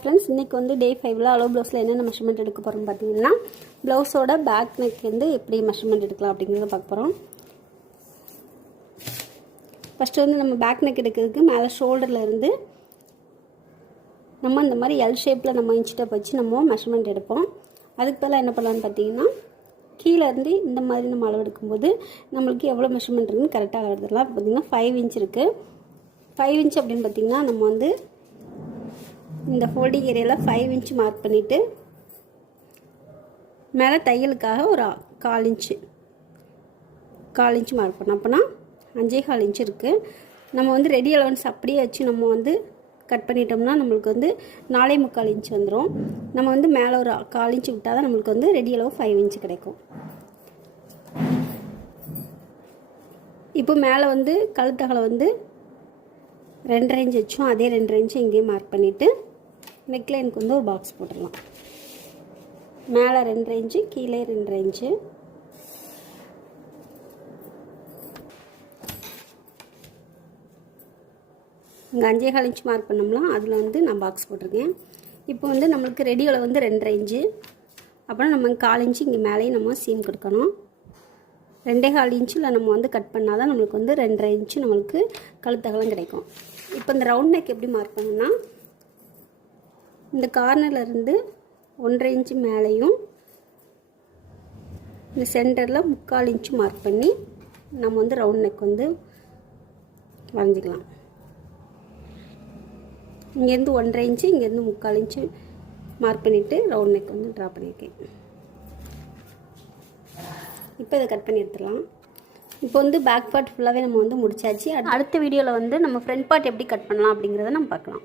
Friends, இன்றைக்கி வந்து டே 5ல் அளவு ப்ளவுஸில் என்னென்ன மெஷர்மெண்ட் எடுக்க போகிறோம் பார்த்தீங்கன்னா, ப்ளவுஸோட பேக் நெக் வந்து எப்படி மெஷர்மெண்ட் எடுக்கலாம் அப்படிங்கிறத பார்க்க போகிறோம். ஃபஸ்ட்டு வந்து நம்ம பேக் நெக் எடுக்கிறதுக்கு மேலே ஷோல்டரில் இருந்து நம்ம இந்த மாதிரி எல் ஷேப்பில் நம்ம இன்ச் டேப் வச்சு நம்ம மெஷர்மெண்ட் எடுப்போம். அதுக்கு பதிலாக என்ன பண்ணலான்னு பார்த்தீங்கன்னா, கீழே இருந்து இந்த மாதிரி நம்ம அளவு எடுக்கும்போது நம்மளுக்கு எவ்வளோ மெஷர்மெண்ட் இருக்குன்னு கரெக்டாக அளவு எடுத்துடலாம். பார்த்திங்கன்னா 5 இன்ச் இருக்குது. 5 இன்ச் அப்படின்னு பார்த்திங்கன்னா நம்ம வந்து இந்த ஃபோல்டிங் ஏரியாவில் 5 இன்ச் மார்க் பண்ணிவிட்டு மேலே தையலுக்காக ஒரு 1/4 இன்ச்சு மார்க் பண்ணோம். அப்போனா 5.25 இன்ச் இருக்குது. நம்ம வந்து ரெடி அலவன்ஸ் அப்படியே வச்சு நம்ம வந்து கட் பண்ணிட்டோம்னா நம்மளுக்கு வந்து 4.25 இன்ச் வந்துடும். நம்ம வந்து மேலே ஒரு 1/4 இன்ச் விட்டால் தான் நம்மளுக்கு வந்து ரெடி அளவு 5 இன்ச் கிடைக்கும். இப்போ மேலே வந்து கழுத்தகலை வந்து 2.5 இன்ச் வச்சோம். அதே 2.5 இன்ச் இங்கேயும் மார்க் பண்ணிவிட்டு நெக்லைனுக்கு வந்து ஒரு பாக்ஸ் போட்டுடலாம். மேலே 2.5 இன்ச்சு, கீழே 2.5 இன்ச்சு. இங்கே 5.25 இன்ச் மார்க் பண்ணோம்னா அதில் வந்து நான் பாக்ஸ் போட்டிருக்கேன். இப்போ வந்து நம்மளுக்கு ரெடி அளவு வந்து 2.5 இன்ச்சு. அப்புறம் நம்ம 1/4 இன்ச்சு இங்கே மேலேயும் நம்ம சீம் கொடுக்கணும். 2.25 இன்ச்சில் நம்ம வந்து கட் பண்ணால் தான் நம்மளுக்கு வந்து 2.5 இன்ச்சு நம்மளுக்கு கழுத்தகலம் கிடைக்கும். இப்போ இந்த ரவுண்ட் நெக் எப்படி மார்க் பண்ணணும்னா, இந்த கார்னர்லேருந்து 1.5 இன்ச்சு மேலேயும் இந்த சென்டரில் 3/4 இன்ச்சு மார்க் பண்ணி நம்ம வந்து ரவுண்ட் நெக் வந்து வரைஞ்சிக்கலாம். இங்கேருந்து 1.5 இன்ச்சு, இங்கேருந்து 3/4 இன்ச்சு மார்க் பண்ணிவிட்டு ரவுண்ட் நெக் வந்து ட்ரா பண்ணியிருக்கேன். இப்போ இதை கட் பண்ணி எடுத்துடலாம். இப்போ வந்து பேக் பார்ட் ஃபுல்லாகவே நம்ம வந்து முடிச்சாச்சு. அடுத்த வீடியோவில் வந்து நம்ம ஃப்ரண்ட் பார்ட் எப்படி கட் பண்ணலாம் அப்படிங்கிறத நம்ம பார்க்கலாம்.